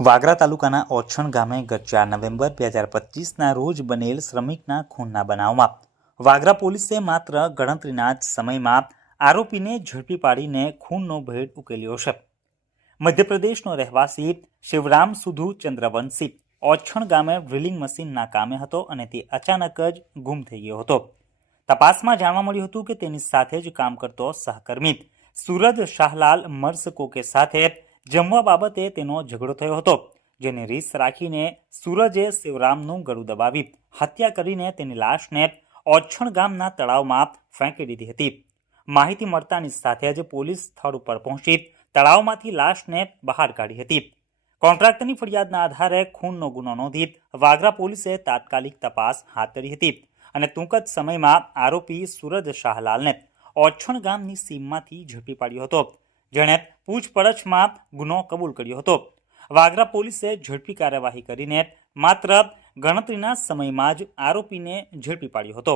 વાગરા તાલુકાના ઓછણ ગામે ગત ચાર નવેમ્બર બે હજાર પચીસના રોજ બનેલ શ્રમિકના ખૂનના બનાવમાં વાગરા પોલીસે માત્ર ગણતરીના જ સમયમાં આરોપીને ઝડપી પાડીને ખૂનનો ભેદ ઉકેલ્યો છે. મધ્યપ્રદેશનો રહેવાસી શિવરામ સુધુ ચંદ્રવંશી ઓછણ ગામે ડ્રિલિંગ મશીનના કામે હતો અને તે અચાનક જ ગુમ થઈ ગયો હતો. તપાસમાં જાણવા મળ્યું હતું કે તેની સાથે જ કામ કરતો સહકર્મી સુરજ શાહલાલ મર્સકોકે સાથે જમવા બાબતે તેનો ઝઘડો થયો હતો, જેને રીસ રાખીને સૂરજે શિવરામનું ગળું દબાવી હત્યા કરીને તેની લાશને ઓછણ ગામના તળાવમાં ફેંકી દીધી હતી. માહિતી મળતાની સાથે જ પોલીસ સ્થળ ઉપર પહોંચી તળાવમાંથી લાશને બહાર કાઢી હતી. કોન્ટ્રાક્ટરની ફરિયાદના આધારે ખૂનનો ગુનો નોંધી વાગરા પોલીસે તાત્કાલિક તપાસ હાથ ધરી હતી અને ટૂંક જ સમયમાં આરોપી સુરજ શાહલાલને ઓછણ ગામની સીમમાંથી ઝડપી પાડ્યો હતો. જેણે પૂછપરછમાં ગુનો કબૂલ કર્યો હતો. વાગરા પોલીસે ઝડપી કાર્યવાહી કરીને માત્ર ગણતરીના સમયમાં જ આરોપીને ઝડપી પાડ્યો હતો.